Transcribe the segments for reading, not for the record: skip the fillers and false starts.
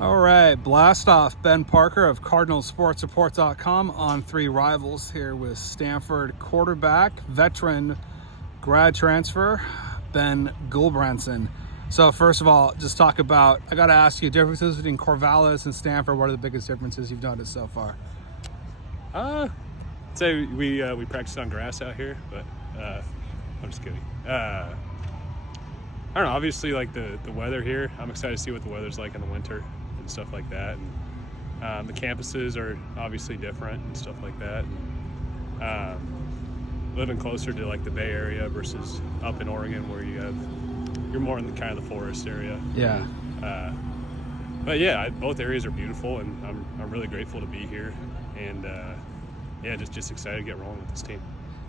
All right, blast off. Ben Parker of CardinalSportsReport.com on Three Rivals here with Stanford quarterback, veteran, grad transfer, Ben Gulbranson. So first of all, just talk about, I got to ask you, differences between Corvallis and Stanford. What are the biggest differences you've noticed so far? I'd say we practice on grass out here, but I'm just kidding. I don't know, obviously like the weather here, I'm excited to see what the weather's like in the winter and stuff like that. And the campuses are obviously different and stuff like that. And, living closer to like the Bay Area versus up in Oregon where you're more in the kind of the forest area. Yeah. But yeah, both areas are beautiful, and I'm really grateful to be here. And yeah, just excited to get rolling with this team.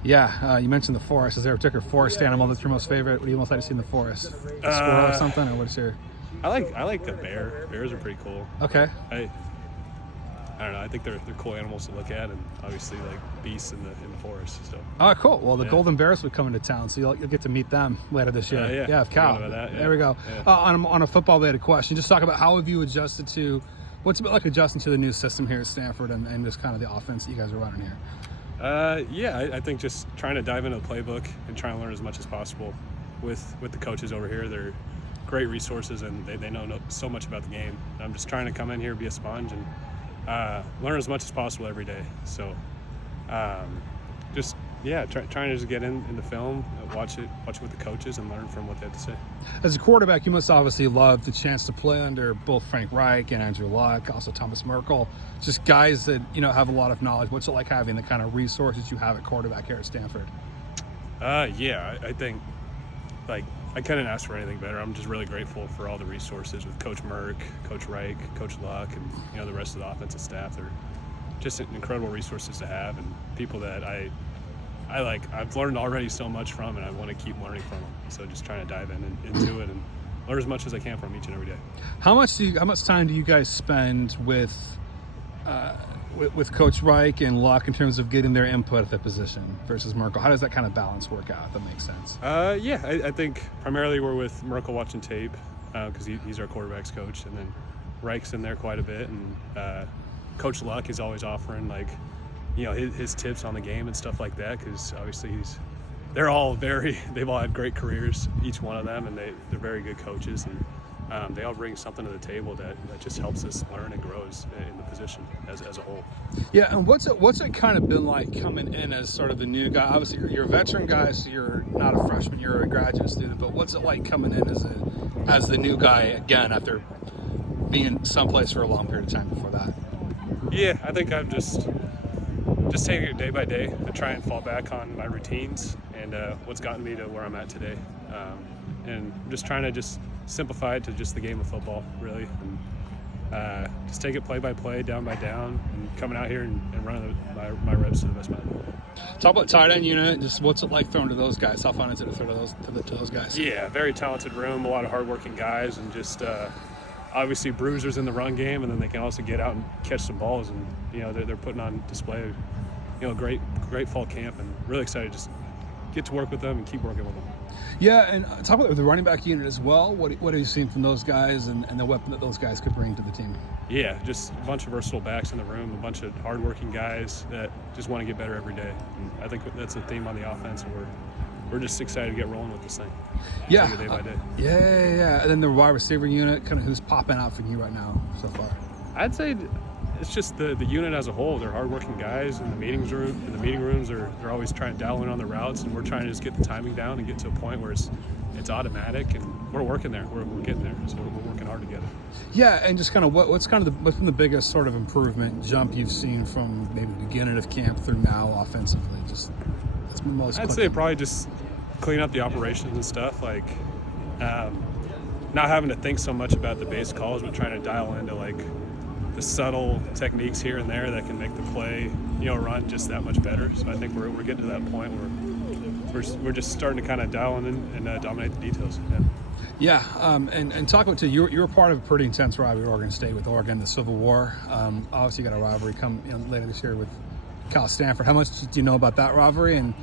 Yeah, you mentioned the forest. Is there a particular forest animal that's your most favorite? What do you most like to see in the forest? A squirrel or something, or what's your? I like a bear. Bears are pretty cool. Okay. I don't know. I think they're cool animals to look at, and obviously like beasts in the forest. So. Oh, cool. Well, the golden bears would come into town, so you'll get to meet them later this year. Yeah, Cal. That, yeah. There we go. Yeah. On a football-related question, just talk about how have you adjusted to, what's it been like adjusting to the new system here at Stanford and just kind of the offense that you guys are running here? I think just trying to dive into the playbook and trying to learn as much as possible with the coaches over here. They're great resources, and they know so much about the game. I'm just trying to come in here, be a sponge, and learn as much as possible every day. So trying to just get in the film, watch it with the coaches, and learn from what they have to say. As a quarterback, you must obviously love the chance to play under both Frank Reich and Andrew Luck, also Thomas Merkel, just guys that have a lot of knowledge. What's it like having the kind of resources you have at quarterback here at Stanford? I think like I couldn't ask for anything better. I'm just really grateful for all the resources with Coach Merck, Coach Reich, Coach Luck, and the rest of the offensive staff. They're just incredible resources to have, and people that I've learned already so much from, and I want to keep learning from them. So just trying to dive into it and learn as much as I can from each and every day. How much time do you guys spend with Coach Reich and Luck in terms of getting their input at the position versus Merkel? How does that kind of balance work out, if that makes sense? I think primarily we're with Merkel watching tape because he's our quarterback's coach, and then Reich's in there quite a bit, and Coach Luck is always offering his tips on the game and stuff like that, because obviously they've all had great careers, each one of them, and they're very good coaches, and they all bring something to the table that just helps us learn and grows in the position as a whole. Yeah, and what's it kind of been like coming in as sort of the new guy? Obviously, you're a veteran guy, so you're not a freshman, you're a graduate student, but what's it like coming in as the new guy again after being someplace for a long period of time before that? Yeah, I think I'm just taking it day by day to try and fall back on my routines and what's gotten me to where I'm at today. And just trying to just simplify it to just the game of football, really. And just take it play by play, down by down, and coming out here and running my reps to the best of my ability. Talk about tight end unit, just what's it like throwing to those guys? How fun is it to throw to those guys? Yeah, very talented room, a lot of hardworking guys, and just obviously bruisers in the run game, and then they can also get out and catch some balls, and they're putting on display great fall camp, and really excited to just get to work with them and keep working with them. Yeah, and talk about the running back unit as well. What have you seen from those guys and the weapon that those guys could bring to the team? Yeah, just a bunch of versatile backs in the room, a bunch of hardworking guys that just want to get better every day. And I think that's a theme on the offense, and we're just excited to get rolling with this thing. Yeah. Day by day. Yeah. And then the wide receiver unit, kind of who's popping out for you right now so far? I'd say it's just the unit as a whole. They're hardworking guys in the meeting rooms. They're always trying to dial in on the routes, and we're trying to just get the timing down and get to a point where it's automatic, and we're working there. We're getting there, so we're working hard together. Yeah, and just kind of what's been the biggest sort of improvement jump you've seen from maybe the beginning of camp through now offensively? Just that's been most. I'd say probably just clean up the operations and stuff, like not having to think so much about the base calls, but trying to dial into like the subtle techniques here and there that can make the play, run just that much better. So I think we're getting to that point where we're just starting to kind of dial in and dominate the details. Yeah, and talk about you're part of a pretty intense rivalry with Oregon State, with Oregon, the Civil War. Obviously, you got a rivalry come later this year with Cal Stanford. How much do you know about that rivalry, and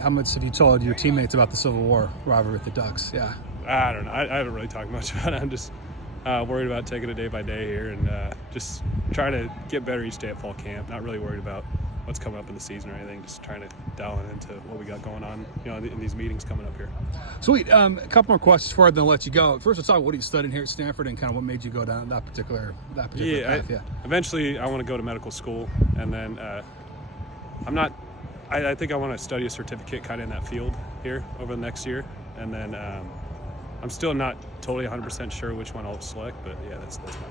how much have you told your teammates about the Civil War rivalry with the Ducks? Yeah. I don't know. I haven't really talked much about it. I'm just Worried about taking it day by day here and just trying to get better each day at fall camp. Not really worried about what's coming up in the season or anything. Just trying to dial into what we got going on, in these meetings coming up here. Sweet. A couple more questions before I then let you go. First, let's talk what are you studying here at Stanford and kind of what made you go down that particular path. Eventually, I want to go to medical school, and then I think I want to study a certificate kind of in that field here over the next year, and then I'm still not totally 100% sure which one I'll select, but yeah, that's my plan.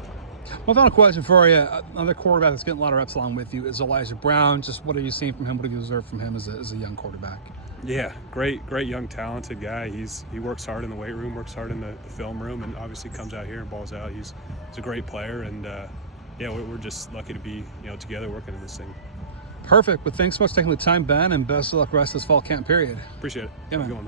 Well, final question for you. Another quarterback that's getting a lot of reps along with you is Elijah Brown. Just what have you seen from him? What have you observed from him as a young quarterback? Yeah, great young talented guy. He works hard in the weight room, works hard in the film room, and obviously comes out here and balls out. He's a great player, and we're just lucky to be together working in this thing. Perfect. But thanks so much for taking the time, Ben, and best of luck rest of this fall camp period. Appreciate it. Yeah, man.